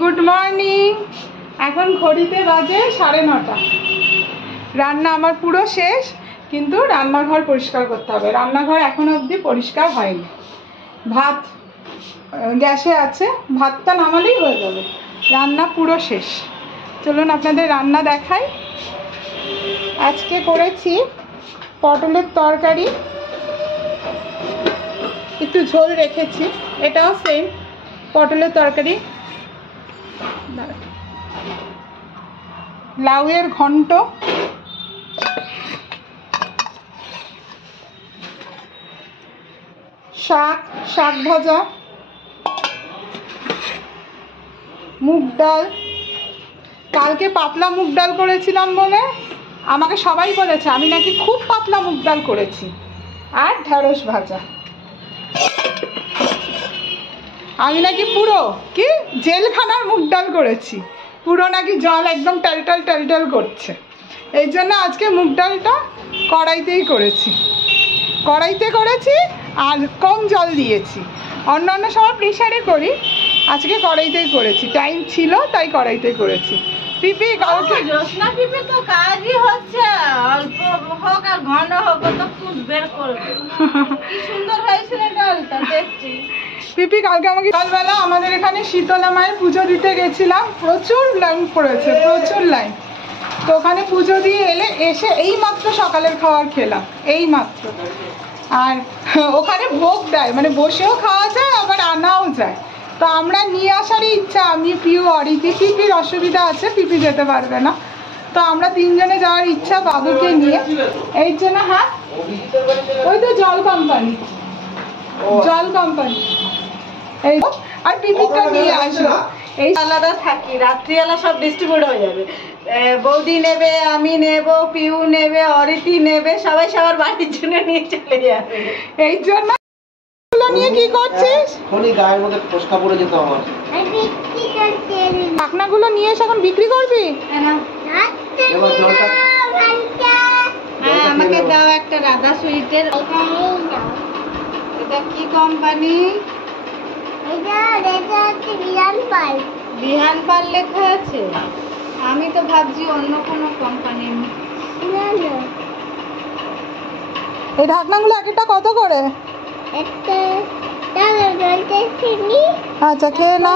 Good morning. এখন ঘড়িতে বাজে 9:30। রান্না আমার পুরো শেষ, কিন্তু রান্নাঘর পরিষ্কার করতে হবে। রান্নাঘর এখনো অবধি পরিষ্কার হয়নি। ভাত গ্যাসে আছে, ভাতটা নামালেই হয়ে যাবে। রান্না পুরো শেষ। চলুন আপনাদের রান্না দেখাই। আজকে করেছি পটলের তরকারি, একটু ঝোল রেখেছি। এটাও সেম পটলের তরকারি, লাউয়ের ঘন্ট, শাক ভাজা, মুগ ডাল। কালকে পাতলা মুগ ডাল করেছিলাম বলে আমাকে সবাই বলেছে আমি নাকি খুব পাতলা মুগ ডাল করেছি। আর ঢেঁড়স ভাজা। আমি নাকি পুরো কি জেলখানার মুগ ডাল করেছি, পুরো নাকি জল একদম টালটাল করছে। এই জন্য আজকে মুগ ডালটা কড়াইতেই করেছি আর কম জল দিয়েছি। অন্যান্য সময় প্রেশারে করি, আজকে কড়াইতেই করেছি। টাইম ছিল তাই কড়াইতে করেছি। পিপি কালকে জোসনা পিপি তো কাজই হচ্ছে, অল্প হোক আর ঘন হোক তো কুট বের করবে। কি সুন্দর হয়েছিল ডালটা দেখছি। পিপি কালকে আমাকে সকালবেলা আমাদের এখানে শীতলা মায়ের পুজো দিতে গেছিলাম, প্রচুর লাইন পড়েছে, প্রচুর লাইন। তো ওখানে পুজো দিয়ে এসে এই মাত্র সকালের খাবার খেলাম, এই মাত্র। আর ওখানে ভোগ দেয়, মানে বসেও খাওয়া যায় আবার আনাও যায়। তো আমরা নিয়ে আসারই ইচ্ছা, আমি পিউ অরিতি। পিপির অসুবিধা আছে, পিপি যেতে পারবে না। তো আমরা তিনজনে যাওয়ার ইচ্ছা বাবুকে নিয়ে। এই জন্য হ্যাঁ, ওই তো জল কোম্পানি এই। আর পিপিটা নিয়ে আসবো। এই আলাদা থাকি, রাত্রিবেলা সব ডিস্ট্রিবিউট হয়ে যাবে। বৌদি নেবে, আমি নেব, পিউ নেবে, অরিতি নেবে, সবাই সবার বাড়ির জন্য নিয়ে চলে যাবে। এই জন্য নিয়ে কি করছিস? গায়ের মধ্যে ফসকা পড়ে যেত আমার। ঢাকনাগুলো নিয়ে এসে এখন বিক্রি করবি? আমাকে দাও একটা রাধা সুইটের। এটা কি কোম্পানি? বিহান পাল লেখা আছে। আমি তো ভাবছি অন্য কোনো কোম্পানি। এই ঢাকনাগুলো এক একটা কত করে? আচ্ছা খেয়ে না।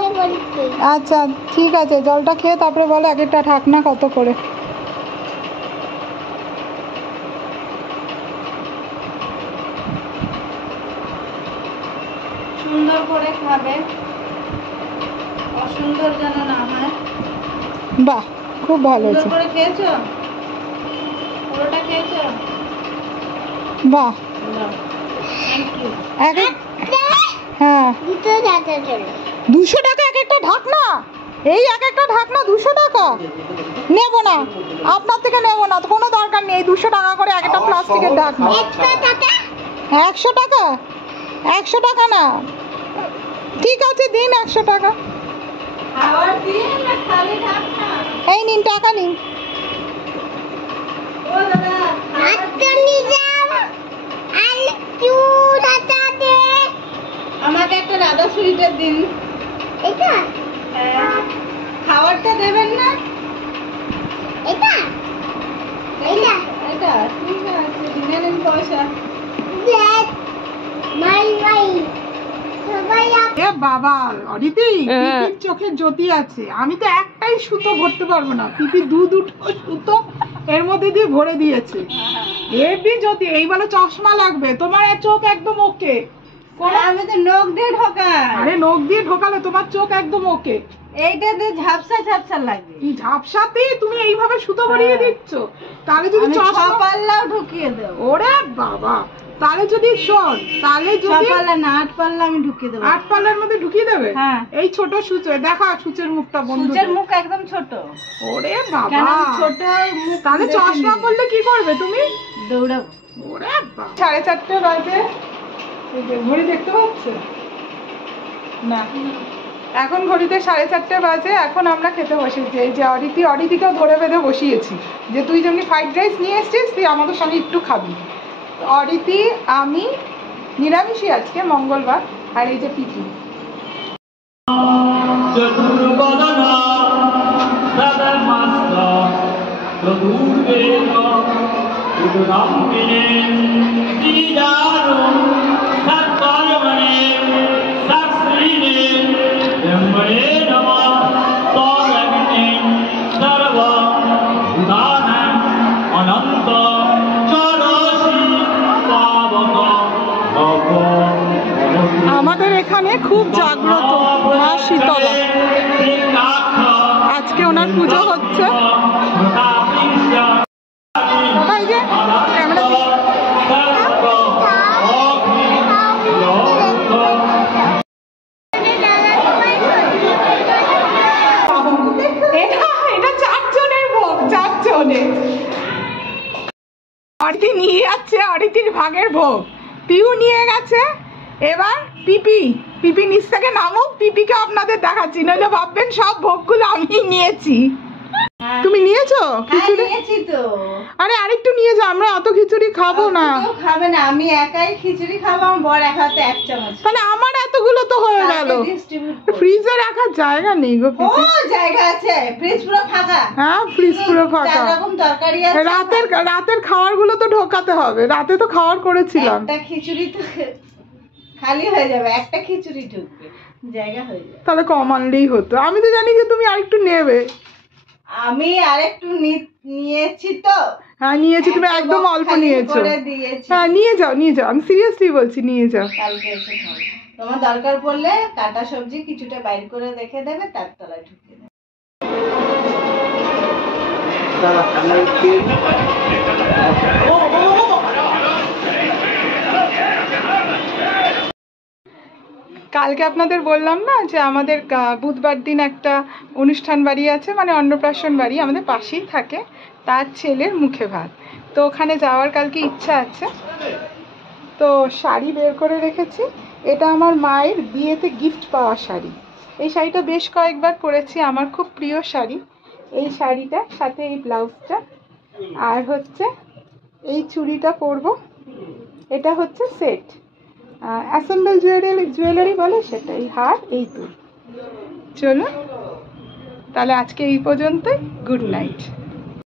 আচ্ছা ঠিক আছে, জলটা খেয়ে তারপরে বলো এক একটা ঢাকনা কত করে। সুন্দর করে খাবে, অসুন্দর যেন না হয়। বাহ, খুব ভালো হয়েছে। সুন্দর করে খেয়েছো? পুরোটা খেয়েছো? বাহ, থ্যাংক ইউ। হ্যাঁ 200 টাকা এক একটা ঢাকনা। এই এক একটা ঢাকনা 200 টাকা? নেব না, আপনার থেকে নেব না, কোনো দরকার নেই। 200 টাকা করে এক একটা প্লাস্টিকের ঢাকনা। 100 টাকা? 100 টাকা না, ঠিক আছে দিন 100 টাকা। এই নিন, টাকা নিন। আমাকে একটা রাধা সুইটের দিন। এটা খাবারটা দেবেন না? এটা এটা এটা ঠিক আছে, দিনে দিন পয়সা। এ বাবা অদিতি, পিপির চোখে জ্যোতি আছে। আমি তো একটাই সুতো ভরতে পারবো না, পিপি দুটো সুতো এর মধ্যে দিয়ে ভরে দিয়েছে। হেবি জ্যোতি। এই বলে চশমা লাগবে তোমার, চোখ একদম ওকে। আমি তো নখ দিয়ে ঢোকাই। আরে নখ দিয়ে ঢোকালে তোমার চোখ একদম ওকে। এইটাতে ঝাপসা লাগে। এই ঝাপসাতে তুমি এইভাবে সুতো ভরিয়ে দিচ্ছ, তাহলে যদি চশমা পাল্লাও ঢুকিয়ে দেব। ওরে বাবা, তাহলে যদি শোন, তাহলে যদি 6 পাল্লা না 8 পাল্লা আমি ঢুকিয়ে দেবো। 8 পাল্লার মধ্যে ঢুকিয়ে দেবে? হ্যাঁ। এই ছোট সূচে দেখা, সূচের মুখটা বন্ধ। সূচের মুখ একদম ছোট। ওরে বাবা, ছোট মুখ। তাহলে চশমা পরলে কি করবে তুমি? দৌড়াবো। ওরে বাবা, 4:30 বাজে। এই যে ঘড়ি দেখতে পাচ্ছ না? এখন ঘড়িতে 4:30 বাজে। এখন আমরা খেতে বসেছি। এই যে অরিতিকেও ধরে বেঁধে বসিয়েছি যে তুই যেমনি ফ্রাইড রাইস নিয়ে এসছিস, তুই আমাদের সঙ্গে একটু খাবি। অরিতি, আমি নিরামিষই আজকে, মঙ্গলবার। আর এই যে পিপি। আমাদের এখানে খুব জাগ্রত মা শীতলা, আজকে ওনার পুজো হচ্ছে। এই যে ক্যামেরা এটা 4 জনের ভোগ, 4 জনের। অরিতি নিয়ে যাচ্ছে অরিতির ভাগের ভোগ, পিউ নিয়ে গেছে। এবার পিপি নিচ থেকে নামুক, পিপিকে আপনাদের দেখাচ্ছি, নইলে ভাববেন সব ভোগগুলো আমি নিয়েছি। তুমি নিয়েছো খিচুড়ি? নিয়েছি তো। আরে আরেকটু নিয়ে যাও, আমরা অত খিচুড়ি খাবো না। কেউ খাবে না, আমি একাই খিচুড়ি খাবো, আমার বর এক হাতে 1 চামচ। তাহলে আমার এতগুলো তো হয়ে গেল। ফ্রিজে রাখার জায়গা নেই গো ও পিপি। জায়গা আছে, ফ্রিজ পুরো ফাঁকা। হ্যাঁ ফ্রিজ পুরো ফাঁকা। 4 রকম তরকারি আছে। রাতের খাবার গুলো তো ঢোকাতে হবে, রাতে তো খাবার করেছিলাম। একটা খিচুড়ি তো খালি হয়ে যাবে, একটা খিচুড়ি ঢুকবে, জায়গা হয়ে যাবে। তাহলে কম আনলেই হতো। আমি তো জানি যে তুমি আরেকটু নেবে। আমি আরেকটু নিয়েছি তো। হ্যাঁ নিয়েছি, তুমি একদম অল্প নিয়েছো। করে দিয়েছি। হ্যাঁ নিয়ে যাও, আমি সিরিয়াসলি বলছি, নিয়ে যাও। কালকে এসে খাবো। তোমার দরকার পড়লে কাটা সবজি কিছুটা বাইর করে রেখে দেবে, তার তলায় ঢুকিয়ে দেবে। দাদা আমরা খেয়ে নিই। কালকে আপনাদের বললাম না যে আমাদের বুধবার দিন একটা অনুষ্ঠান বাড়ি আছে, মানে অন্নপ্রাশন বাড়ি আমাদের পাশেই থাকে, তার ছেলের মুখে ভাত। তো ওখানে যাওয়ার কালকে ইচ্ছা আছে, তো শাড়ি বের করে রেখেছি। এটা আমার মায়ের বিয়েতে গিফট পাওয়া শাড়ি। এই শাড়িটা বেশ কয়েকবার পরেছি, আমার খুব প্রিয় শাড়ি। এই শাড়িটা সাথে এই ব্লাউজটা, আর হচ্ছে এই চুড়িটা পরবো। এটা হচ্ছে সেট, অ্যাসেম্বল জুয়েলারি বলে সেটা, এই হার এই দুল। চলো তাহলে আজকে এই পর্যন্তই, গুড নাইট।